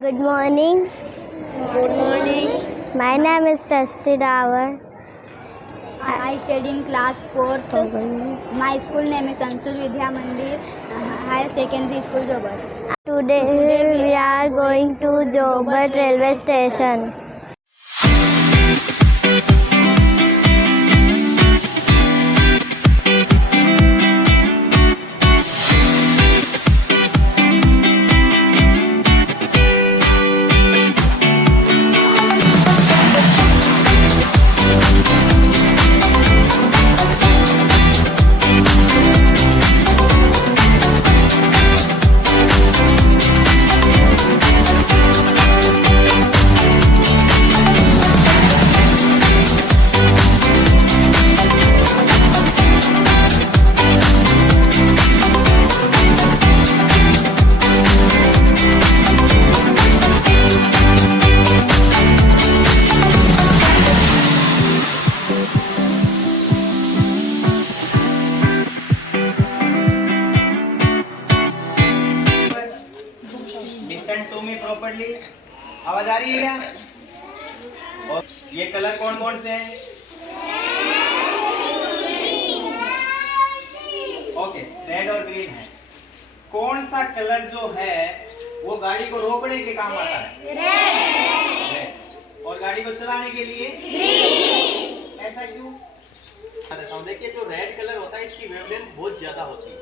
Good morning. Good morning. My name is Trusty Dawar. I study in class 4th. My school name is Ansur Vidya Mandir Higher Secondary School, Jobat. Today we are going to Jobat railway station. Listen to me properly. आवाज आ रही है क्या? और ये colour कौन कौन से हैं? ओके, रेड और ग्रीन है। कौन सा कलर जो है वो गाड़ी को रोकने के काम आता है? रेड। और गाड़ी को चलाने के लिए ग्रीन। ऐसा क्यों? देखिए, जो रेड कलर होता है इसकी वेवलेंथ बहुत ज्यादा होती है,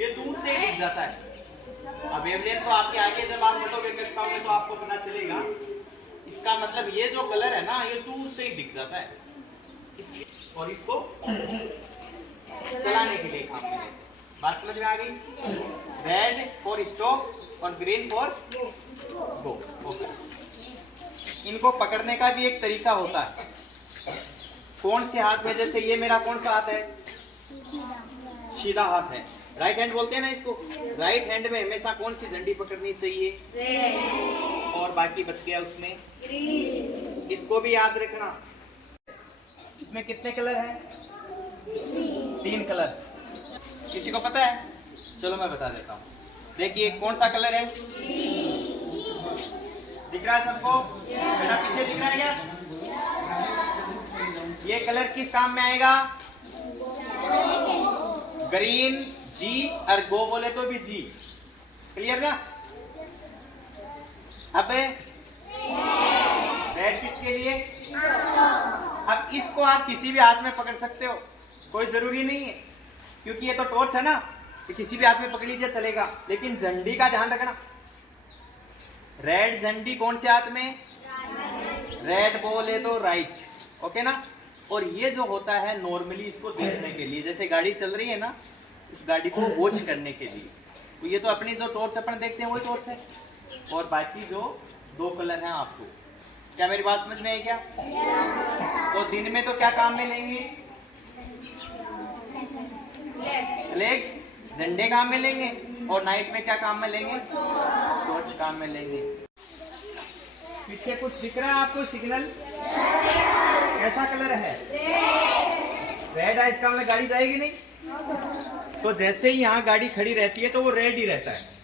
ये दूर से दिख जाता है। अब वेवलेंथ तो आपके आगे जब आप बैठोगे कक्षाओं में तो आपको पता चलेगा। इसका मतलब ये जो कलर है ना, ये दूर से ही दिख जाता है, इसलिए और इसको चलाने के लिए काम में लेते। बात समझ में आ गई? रेड फॉर स्टॉप और ग्रीन फॉर गो। ओके, इनको पकड़ने का भी एक तरीका होता है। कौन से हाथ में, जैसे ये मेरा कौन सा हाथ है? सीधा हाथ है, राइट हैंड बोलते हैं ना इसको। राइट हैंड में हमेशा कौन सी झंडी पकड़नी चाहिए? रेड। और बाकी बच गया उसमें ग्रीन। इसको भी याद रखना। इसमें कितने कलर हैं? 3 कलर। किसी को पता है? चलो मैं बता देता हूँ। देखिए, कौन सा कलर है? दिख रहा है सबको? बेटा पीछे दिख रहा है क्या? ये कलर किस काम में आएगा? ग्रीन, जी, और गो बोले तो भी जी। क्लियर ना? अब रेड किसके लिए? अब इसको आप किसी भी हाथ में पकड़ सकते हो, कोई जरूरी नहीं है, क्योंकि ये तो टॉर्च है ना, तो किसी भी हाथ में पकड़ लीजिए चलेगा। लेकिन झंडी का ध्यान रखना। रेड झंडी कौन से हाथ में? रेड बोले तो राइट। ओके ना? और ये जो होता है नॉर्मली इसको देखने के लिए, जैसे गाड़ी चल रही है ना, उस गाड़ी को वॉच करने के लिए। तो ये तो अपनी जो टॉर्च अपन देखते हैं वही टॉर्च है, और बाकी जो 2 कलर हैं आपको। क्या मेरी बात समझ में आई क्या? तो दिन में तो क्या काम में लेंगे? फ्लैग, झंडे काम में लेंगे। और नाइट में क्या काम में लेंगे? टॉर्च काम में लेंगे। पीछे कुछ दिख रहा है आपको सिग्नल? कैसा कलर है? रेड है। इसका मतलब गाड़ी जाएगी नहीं। तो जैसे ही यहाँ गाड़ी खड़ी रहती है तो वो रेड ही रहता है।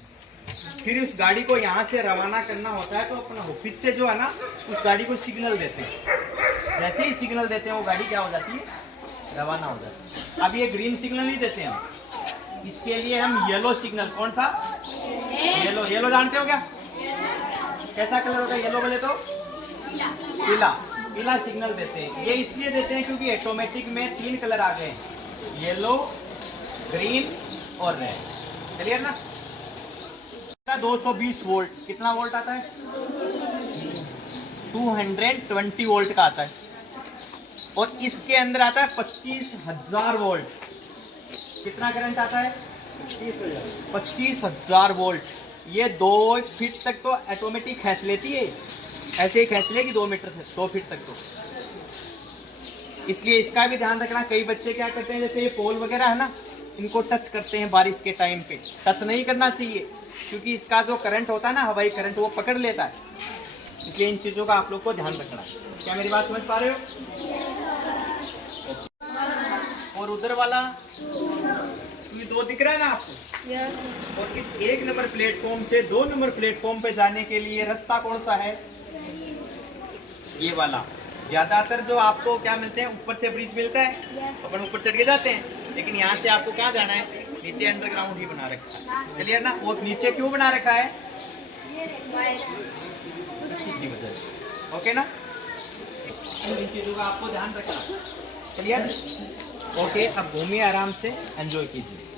फिर उस गाड़ी को यहाँ से रवाना करना होता है, तो अपना ऑफिस से जो है ना, उस गाड़ी को सिग्नल देते हैं। जैसे ही सिग्नल देते हैं वो गाड़ी क्या हो जाती है? रवाना हो जाती है। अब ये ग्रीन सिग्नल नहीं देते हैं, इसके लिए हम येलो सिग्नल। कौन सा? येलो। येलो जानते हो क्या? कैसा कलर होता है येलो बोले तो? पीला। पीला सिग्नल देते हैं। ये इसलिए देते हैं क्योंकि ऑटोमेटिक में 3 कलर आ गए हैं, येलो, ग्रीन और रेड। क्लियर ना? 220 वोल्ट। कितना वोल्ट आता है? 220 वोल्ट का आता है। और इसके अंदर आता है 25,000 वोल्ट। कितना करंट आता है? 25,000 वोल्ट। ये 2 फीट तक तो ऑटोमेटिक खींच लेती है, ऐसे ही खींच लेगी 2 मीटर से 2 फीट तक तो। इसलिए इसका भी ध्यान रखना। कई बच्चे क्या करते हैं, जैसे ये पोल वगैरह है ना, इनको टच करते हैं बारिश के टाइम पे। टच नहीं करना चाहिए, क्योंकि इसका जो करंट होता है ना, हवाई करंट, वो पकड़ लेता है। इसलिए इन चीज़ों का आप लोग को ध्यान रखना है। क्या मेरी बात समझ पा रहे हो? और उधर वाला ये 2 दिख रहा है ना आपको? और इस 1 नंबर प्लेटफॉर्म से 2 नंबर प्लेटफॉर्म पे जाने के लिए रास्ता कौन सा है? ये वाला। ज्यादातर जो आपको क्या मिलते हैं, ऊपर से ब्रिज मिलता है, अपन ऊपर चढ़ के जाते हैं, लेकिन यहाँ से आपको कहाँ जाना है? नीचे अंडरग्राउंड ही बना रखा है, क्लियर ना? और नीचे क्यों बना रखा है? की वजह से, ओके ना? इन चीजों का आपको ध्यान रखना, क्लियर? ओके, अब घूमिए आराम से, एंजॉय कीजिए।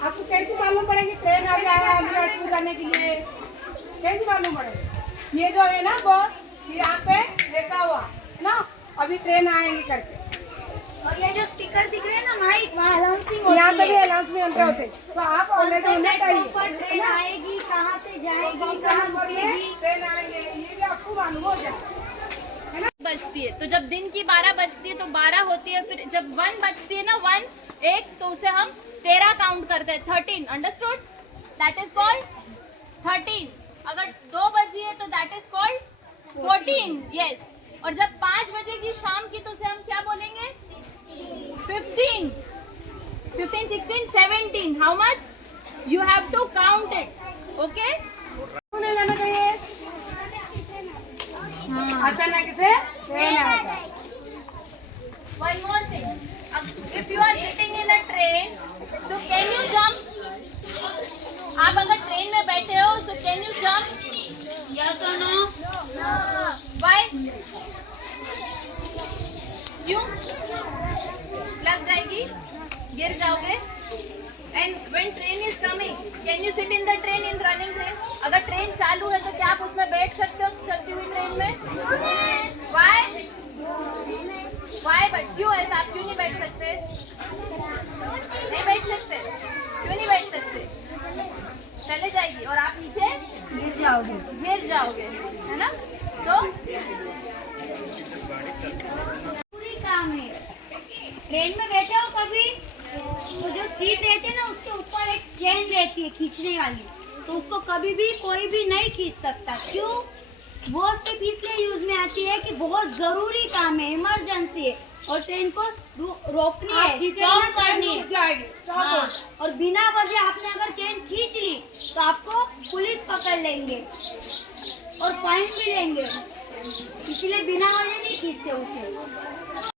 आपको कैसे मालूम पड़ेगी ट्रेन आ गया है करने के लिए? कैसे मालूम पड़ेगा? ये जो है ना बस यहाँ पे लेता हुआ है ना, अभी ट्रेन आएंगी करके। और ये जो स्टिकर दिख रहे हैं ना माइक, वहाँ अनाउंसिंग होती है। यहाँ पे भी अनाउंसमेंट होते हैं, तो आप ऑलरेडी होना चाहिए। ट्रेन आएगी, कहाँ से जाएगी, ट्रेन आएंगे, ये भी आपको मालूम हो जाए बजती है। तो जब दिन की 12 बजती है तो 12 होती है, फिर जब 1 बजती है ना 1 1 तो उसे हम 13 काउंट करते हैं, 13, अंडरस्टूड? That is called 13। अगर 2 बजी है तो दैट इज कॉल्ड 14, यस। और जब 5 बजेगी शाम की तो उसे हम क्या बोलेंगे? 15, 15, 16, 17। How much? You have to count it, okay? नहीं लेना चाहिए, अचानक से ट्रेन आ जाए। One more thing. If you are sitting in a train, so can you jump? आप अगर ट्रेन में बैठे हो, so can you jump? Yes or no? No. Why? क्यों? लग जाएगी, गिर जाओगे। And when train is coming, can you sit in the train in running train? अगर ट्रेन चालू है तो क्या आप उसमें बैठ सकते हो चलती हुई ट्रेन में? Why? Why? But क्यों ऐसा? आप क्यों नहीं बैठ सकते? नहीं बैठ सकते? क्यों नहीं बैठ सकते? चले जाएगी और आप नीचे गिर जाओगे, है ना? तो पूरी काम है। ट्रेन में बैठे हो कभी? तो जो सीट रहती है ना उसके ऊपर एक चेन रहती है खींचने वाली, तो उसको कभी भी कोई भी नहीं खींच सकता। क्यों? वो सिर्फ इसलिए यूज में आती है कि बहुत जरूरी काम है, इमरजेंसी है और ट्रेन को रोकनी है, स्टॉप करनी है। हाँ, और बिना वजह आपने अगर चेन खींच ली तो आपको पुलिस पकड़ लेंगे और फाइन भी लेंगे, इसलिए बिना वजह नहीं खींचते उसे।